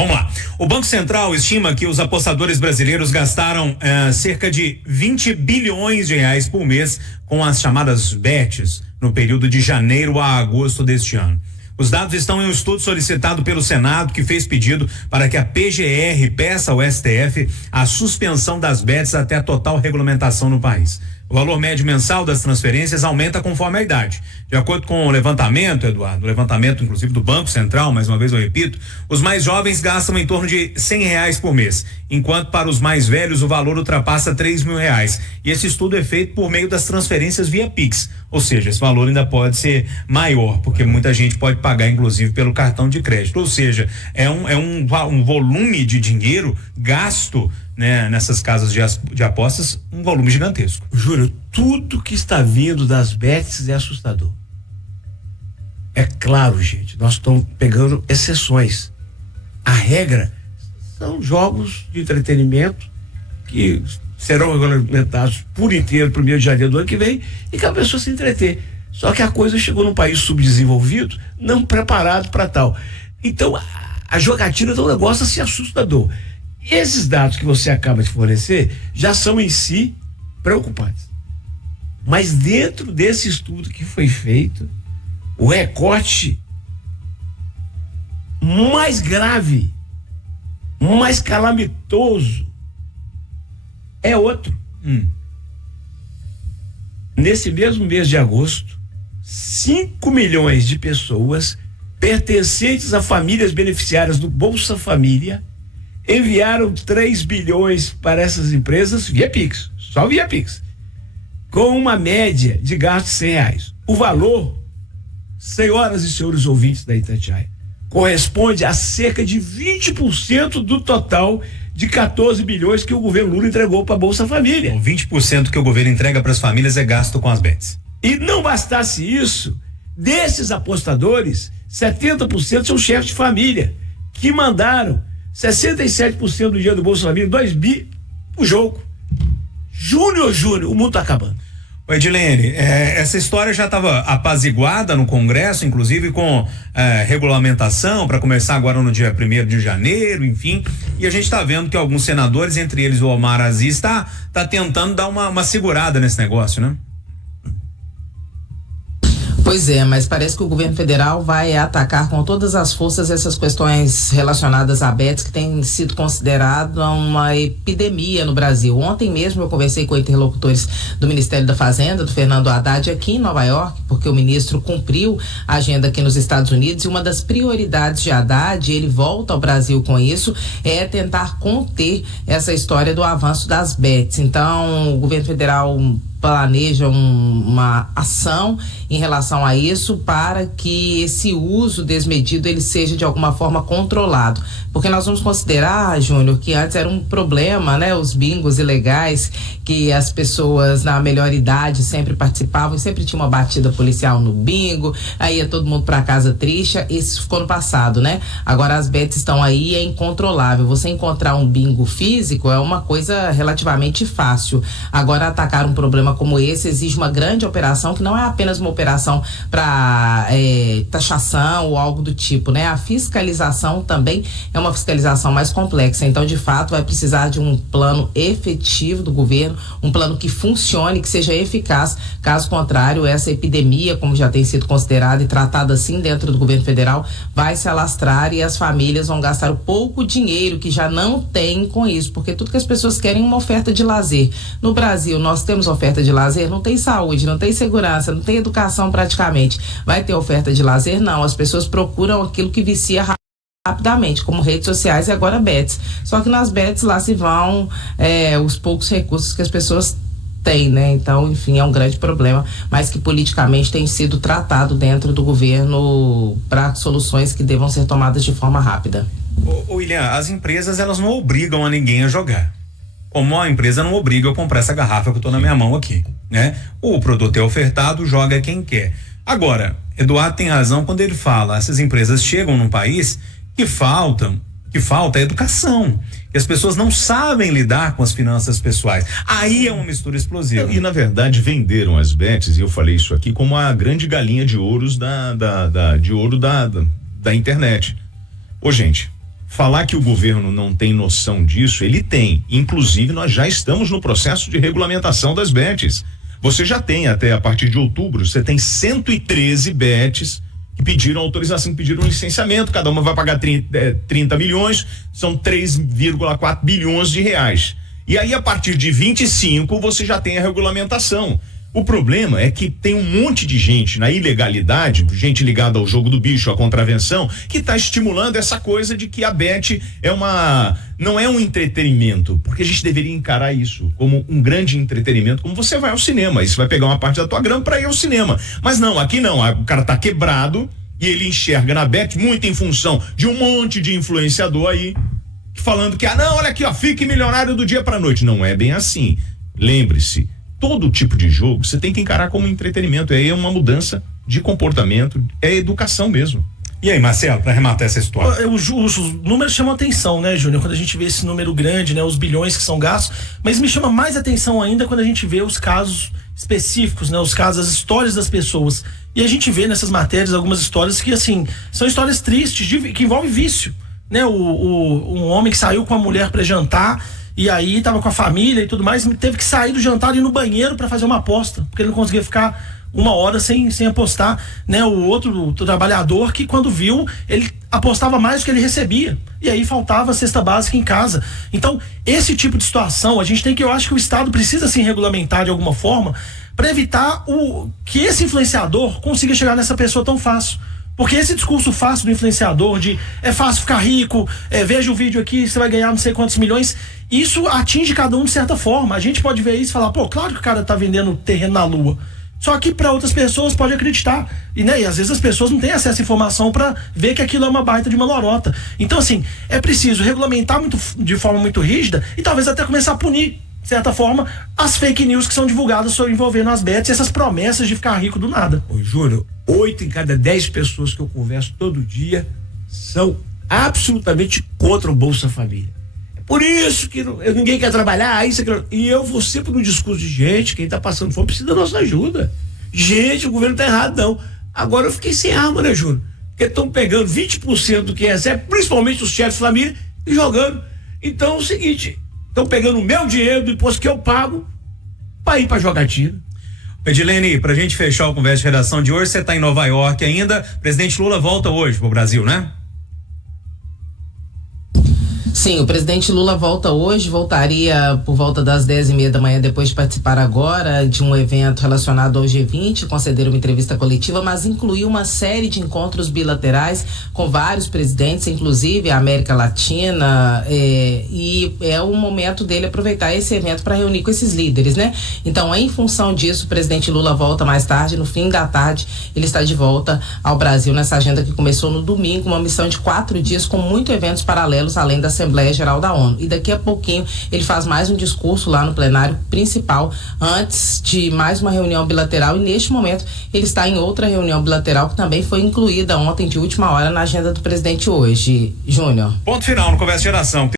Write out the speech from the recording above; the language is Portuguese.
Vamos lá. O Banco Central estima que os apostadores brasileiros gastaram cerca de 20 bilhões de reais por mês com as chamadas bets no período de janeiro a agosto deste ano. Os dados estão em um estudo solicitado pelo Senado, que fez pedido para que a PGR peça ao STF a suspensão das bets até a total regulamentação no país. O valor médio mensal das transferências aumenta conforme a idade. De acordo com o levantamento, Eduardo, o levantamento inclusive do Banco Central, mais uma vez eu repito, os mais jovens gastam em torno de R$ 100 por mês, enquanto para os mais velhos o valor ultrapassa R$ 3.000. E esse estudo é feito por meio das transferências via Pix, ou seja, esse valor ainda pode ser maior, porque muita gente pode pagar inclusive pelo cartão de crédito, ou seja, é um volume de dinheiro gasto, né, nessas casas de apostas, um volume gigantesco. Júlio, tudo que está vindo das bets é assustador. É claro, gente, nós estamos pegando exceções. A regra são jogos de entretenimento que serão regulamentados por inteiro pro 1º de janeiro do ano que vem e que a pessoa se entreter. Só que a coisa chegou num país subdesenvolvido, não preparado para tal. Então, a jogatina é um negócio assim assustador. Esses dados que você acaba de fornecer já são em si preocupantes. Mas dentro desse estudo que foi feito, o recorte mais grave, mais calamitoso é outro. Nesse mesmo mês de agosto, 5 milhões de pessoas pertencentes a famílias beneficiárias do Bolsa Família enviaram 3 bilhões para essas empresas via Pix, só via Pix, com uma média de gastos de R$100. O valor, senhoras e senhores ouvintes da Itatiaia, corresponde a cerca de 20% do total de 14 bilhões que o governo Lula entregou para a Bolsa Família. 20% que o governo entrega para as famílias é gasto com as bets. E não bastasse isso, desses apostadores, 70% são chefes de família, que mandaram 67% do dinheiro do Bolsa Família, 2 bi, o jogo. Júnior, o mundo tá acabando. Ô Edilene, essa história já estava apaziguada no Congresso, inclusive com regulamentação para começar agora no dia 1º de janeiro, enfim, e a gente está vendo que alguns senadores, entre eles o Omar Aziz, tá tentando dar uma segurada nesse negócio, né? Pois é, mas parece que o governo federal vai atacar com todas as forças essas questões relacionadas à bets, que tem sido considerada uma epidemia no Brasil. Ontem mesmo eu conversei com interlocutores do Ministério da Fazenda, do Fernando Haddad, aqui em Nova York, porque o ministro cumpriu a agenda aqui nos Estados Unidos, e uma das prioridades de Haddad, ele volta ao Brasil com isso, é tentar conter essa história do avanço das bets. Então, o governo federal planeja uma ação em relação a isso, para que esse uso desmedido ele seja de alguma forma controlado, porque nós vamos considerar, Júnior, que antes era um problema, né, os bingos ilegais, que as pessoas na melhor idade sempre participavam e sempre tinha uma batida policial no bingo, aí ia todo mundo para casa triste. Isso ficou no passado, né? Agora as bets estão aí, é incontrolável. Você encontrar um bingo físico é uma coisa relativamente fácil. Agora, atacar um problema como esse exige uma grande operação, que não é apenas uma operação para taxação ou algo do tipo, né? A fiscalização também é uma fiscalização mais complexa. Então, de fato, vai precisar de um plano efetivo do governo, um plano que funcione, que seja eficaz. Caso contrário, essa epidemia, como já tem sido considerada e tratada assim dentro do governo federal, vai se alastrar e as famílias vão gastar o pouco dinheiro que já não tem com isso, porque tudo que as pessoas querem é uma oferta de lazer. No Brasil, nós temos oferta de lazer, não tem saúde, não tem segurança, não tem educação praticamente. Vai ter oferta de lazer? Não. As pessoas procuram aquilo que vicia rapidamente, como redes sociais e agora bets. Só que nas bets lá se vão os poucos recursos que as pessoas têm, né? Então, enfim, é um grande problema, mas que politicamente tem sido tratado dentro do governo para soluções que devam ser tomadas de forma rápida. Ô William, as empresas, elas não obrigam a ninguém a jogar. Como a empresa não obriga eu a comprar essa garrafa que eu tô na minha mão aqui, né? O produto é ofertado, joga quem quer. Agora, Eduardo tem razão quando ele fala, essas empresas chegam num país que falta educação, que as pessoas não sabem lidar com as finanças pessoais. Aí é uma mistura explosiva. E na verdade venderam as bets, e eu falei isso aqui, como a grande galinha de ouros de ouro da internet. Ô gente, Falar que o governo não tem noção disso, ele tem. Inclusive, nós já estamos no processo de regulamentação das bets. Você já tem até a partir de outubro, você tem 113 bets que pediram autorização, que pediram licenciamento, cada uma vai pagar 30 milhões, são 3,4 bilhões de reais. E aí, a partir de 25, você já tem a regulamentação. O problema é que tem um monte de gente na ilegalidade, gente ligada ao jogo do bicho, à contravenção, que está estimulando essa coisa de que a bet não é um entretenimento, porque a gente deveria encarar isso como um grande entretenimento, como você vai ao cinema, isso vai pegar uma parte da tua grana para ir ao cinema. Mas não, aqui não, o cara tá quebrado e ele enxerga na bet muito em função de um monte de influenciador aí, falando que, não, olha aqui, fique milionário do dia pra noite. Não é bem assim. Lembre-se, todo tipo de jogo você tem que encarar como entretenimento. Aí é uma mudança de comportamento, é educação mesmo. E aí, Marcelo, para arrematar essa história? Os números chamam atenção, né, Júnior? Quando a gente vê esse número grande, né, os bilhões que são gastos, mas me chama mais atenção ainda quando a gente vê os casos específicos, né, os casos, as histórias das pessoas. E a gente vê nessas matérias algumas histórias que, assim, são histórias tristes, que envolvem vício, né? Um homem que saiu com a mulher para jantar e aí tava com a família e tudo mais, teve que sair do jantar e ir no banheiro para fazer uma aposta, porque ele não conseguia ficar uma hora sem apostar, né? O outro trabalhador que, quando viu, ele apostava mais do que ele recebia, e aí faltava cesta básica em casa. Então, esse tipo de situação, eu acho que o Estado precisa se regulamentar de alguma forma para evitar que esse influenciador consiga chegar nessa pessoa tão fácil. Porque esse discurso fácil do influenciador de é fácil ficar rico, veja o vídeo aqui, você vai ganhar não sei quantos milhões, isso atinge cada um de certa forma. A gente pode ver isso e falar, claro que o cara tá vendendo terreno na lua. Só que para outras pessoas pode acreditar. E às vezes as pessoas não têm acesso à informação para ver que aquilo é uma baita de uma lorota. Então, assim, é preciso regulamentar de forma muito rígida e talvez até começar a punir, de certa forma, as fake news que são divulgadas envolvendo as bets e essas promessas de ficar rico do nada. Ô, Júnior, 8 em cada 10 pessoas que eu converso todo dia são absolutamente contra o Bolsa Família. É por isso que ninguém quer trabalhar, e eu vou sempre no discurso de gente, quem tá passando fome precisa da nossa ajuda. Gente, o governo tá errado, não. Agora eu fiquei sem arma, né, Júnior? Porque estão pegando 20% do que recebe, principalmente os chefes de família, e jogando. Então é o seguinte, estão pegando o meu dinheiro do imposto que eu pago para ir pra jogatina. Edilene, pra gente fechar o Conversa de Redação de hoje, você tá em Nova York ainda, presidente Lula volta hoje pro Brasil, né? Sim, o presidente Lula volta hoje, voltaria por volta das 10:30 da manhã, depois de participar agora de um evento relacionado ao G20, conceder uma entrevista coletiva, mas incluiu uma série de encontros bilaterais com vários presidentes, inclusive a América Latina, e é o momento dele aproveitar esse evento para reunir com esses líderes, né? Então, em função disso, o presidente Lula volta mais tarde, no fim da tarde, ele está de volta ao Brasil nessa agenda que começou no domingo, uma missão de 4 dias com muitos eventos paralelos, além da Assembleia Geral da ONU. E daqui a pouquinho ele faz mais um discurso lá no plenário principal, antes de mais uma reunião bilateral, e neste momento ele está em outra reunião bilateral que também foi incluída ontem de última hora na agenda do presidente hoje. Júnior. Ponto final no Conversa de Geração.